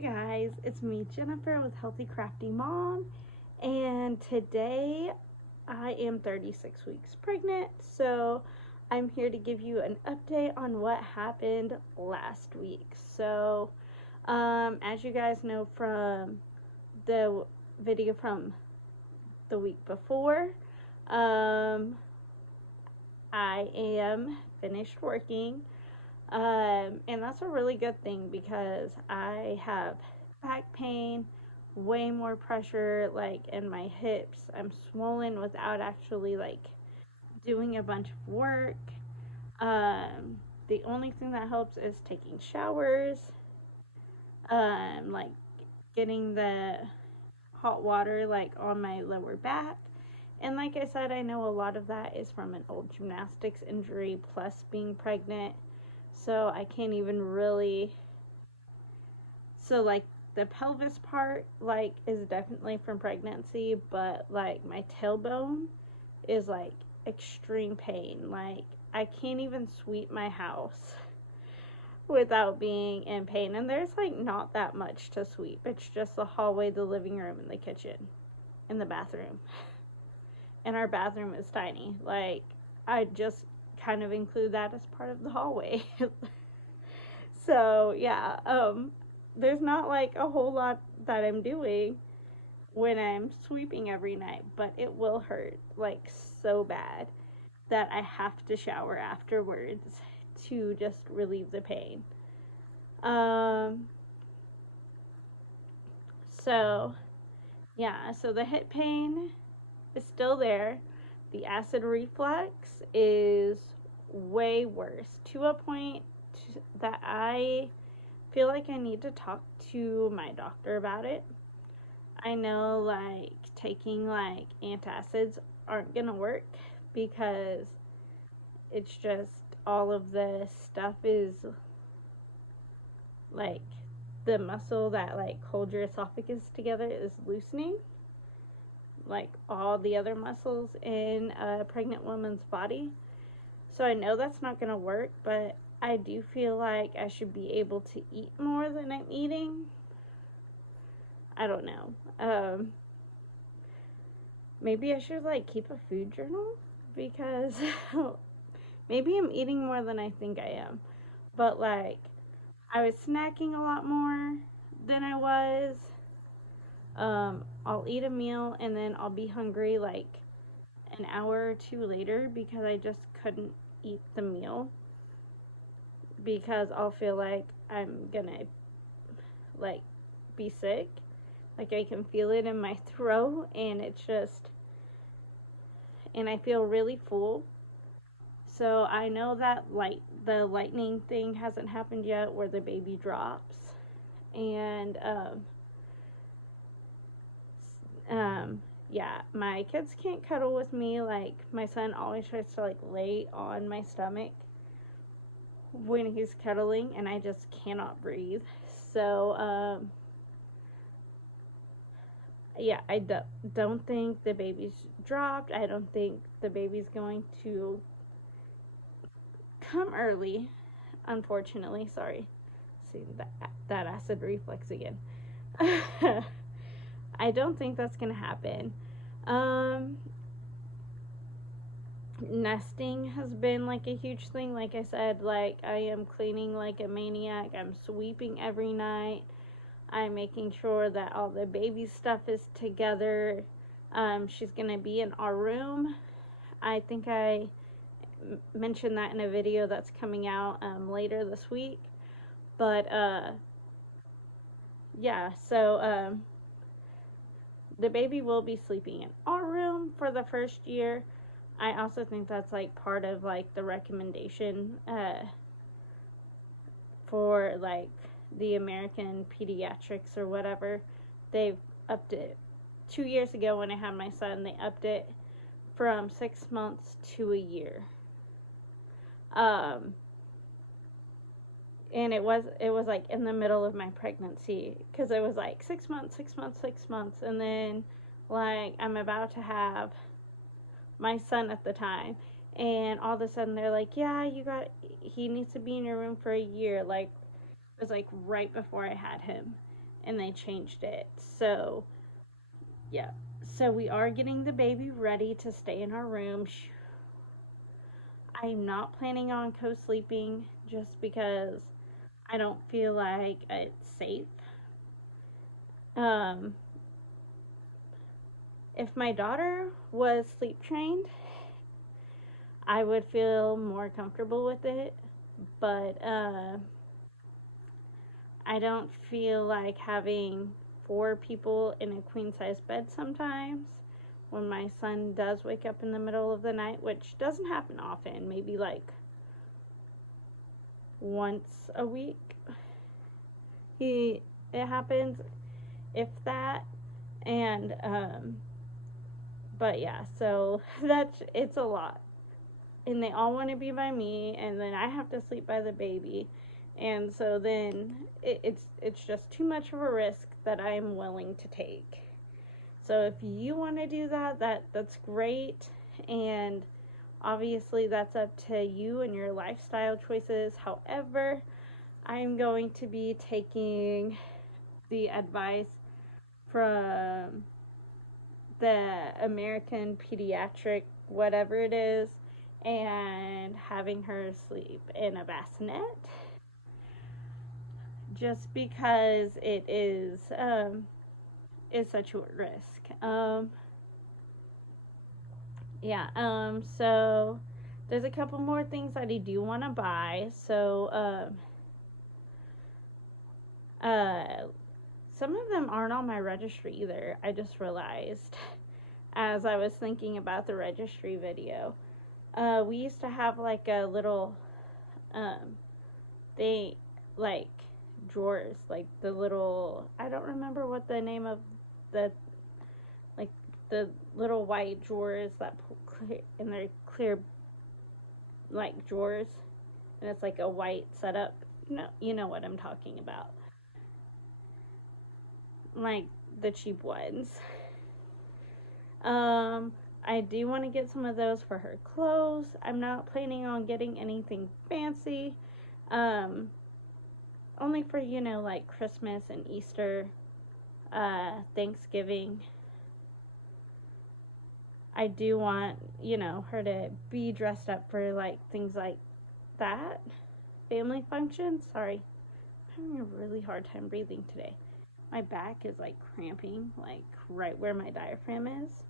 guys, it's me, Jennifer, with Healthy Crafty Mom, and today I am 36 weeks pregnant, so I'm here to give you an update on what happened last week. As you guys know from the video from the week before, um, I am finished working. And that's a really good thing because I have back pain, way more pressure like in my hips. I'm swollen without actually like doing a bunch of work. The only thing that helps is taking showers, like getting the hot water like on my lower back. And like I said, I know a lot of that is from an old gymnastics injury plus being pregnant. So I can't even really, so like the pelvis part like is definitely from pregnancy, but like my tailbone is like extreme pain. Like I can't even sweep my house without being in pain. And there's like not that much to sweep. It's just the hallway, the living room, and the kitchen and the bathroom. And our bathroom is tiny. Like I just kind of include that as part of the hallway. So yeah, there's not like a whole lot that I'm doing when I'm sweeping every night, but it will hurt like so bad that I have to shower afterwards to just relieve the pain. Um, so yeah, so the hip pain is still there. The acid reflux is way worse to a point that I feel like I need to talk to my doctor about it. I know like taking like antacids aren't gonna work because it's just all of the stuff is like the muscle that like holds your esophagus together is loosening, like all the other muscles in a pregnant woman's body. So I know that's not gonna work, but I do feel like I should be able to eat more than I'm eating. I don't know. Maybe I should like keep a food journal because maybe I'm eating more than I think I am. But like I was snacking a lot more than I was. I'll eat a meal and then I'll be hungry like an hour or two later because I just couldn't eat the meal because I'll feel like I'm gonna like be sick. Like I can feel it in my throat and it's just, and I feel really full. So I know that the lightning thing hasn't happened yet where the baby drops. And yeah, my kids can't cuddle with me. Like my son always tries to like lay on my stomach when he's cuddling and I just cannot breathe. So yeah, I don't think the baby's dropped. I don't think the baby's going to come early, unfortunately. Sorry. See that acid reflux again. I don't think that's gonna happen. Um, Nesting has been like a huge thing. Like I said, like I am cleaning like a maniac. I'm sweeping every night. I'm making sure that all the baby stuff is together. She's gonna be in our room. I think I mentioned that in a video that's coming out later this week. But yeah, so the baby will be sleeping in our room for the first year. I also think that's like part of like the recommendation for like the American Pediatrics or whatever. They've upped it 2 years ago when I had my son. They upped it from 6 months to a year. And it was like in the middle of my pregnancy because it was like 6 months, 6 months, 6 months, and then like I'm about to have my son at the time, and all of a sudden they're like, yeah, he needs to be in your room for a year. Like it was like right before I had him, and they changed it. So, yeah. So we are getting the baby ready to stay in our room. I'm not planning on co-sleeping just because I don't feel like it's safe. Um, if my daughter was sleep trained, I would feel more comfortable with it, but I don't feel like having 4 people in a queen size bed sometimes when my son does wake up in the middle of the night, which doesn't happen often, maybe like once a week. It happens, if that. And but yeah, so it's a lot. And they all want to be by me, and then I have to sleep by the baby. And so then it's just too much of a risk that I'm willing to take. So if you want to do that's great, and obviously that's up to you and your lifestyle choices. However, I'm going to be taking the advice from the American Pediatric whatever it is, and having her sleep in a bassinet, just because it is such a risk. So there's a couple more things that I do want to buy. So some of them aren't on my registry either. I just realized as I was thinking about the registry video. We used to have like a little they like drawers, like the little, I don't remember what the name of the, like the little white drawers that clear, and they're clear like drawers, and it's like a white setup. No, you know what I'm talking about, like the cheap ones. I do want to get some of those for her clothes. I'm not planning on getting anything fancy. Only for, like Christmas and Easter, Thanksgiving. I do want, her to be dressed up for, like, things like that. Family functions. Sorry. I'm having a really hard time breathing today. My back is, like, cramping, like, right where my diaphragm is.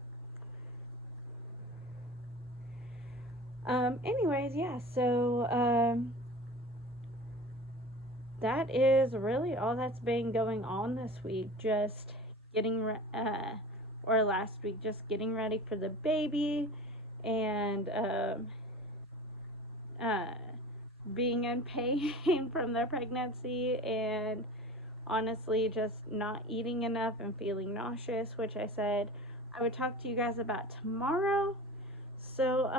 Anyways, yeah, so, that is really all that's been going on this week. Just getting, or last week, just getting ready for the baby, and, being in pain from the pregnancy, and honestly just not eating enough and feeling nauseous, which I said I would talk to you guys about tomorrow. So,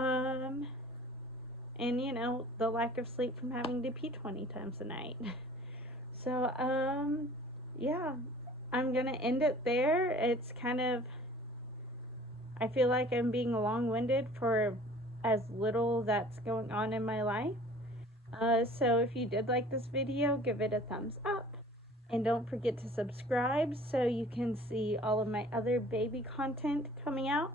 and the lack of sleep from having to pee 20 times a night. So, yeah, I'm gonna end it there. It's kind of, I feel like I'm being long-winded for as little that's going on in my life. So if you did like this video, give it a thumbs up. And don't forget to subscribe so you can see all of my other baby content coming out.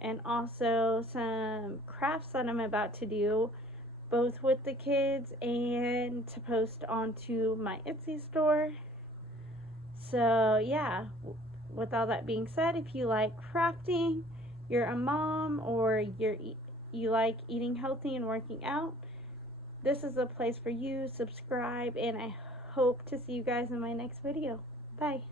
And also some crafts that I'm about to do, both with the kids and to post onto my Etsy store. So yeah, with all that being said, if you like crafting, you're a mom, or you like eating healthy and working out, this is a place for you. Subscribe, and I hope to see you guys in my next video. Bye.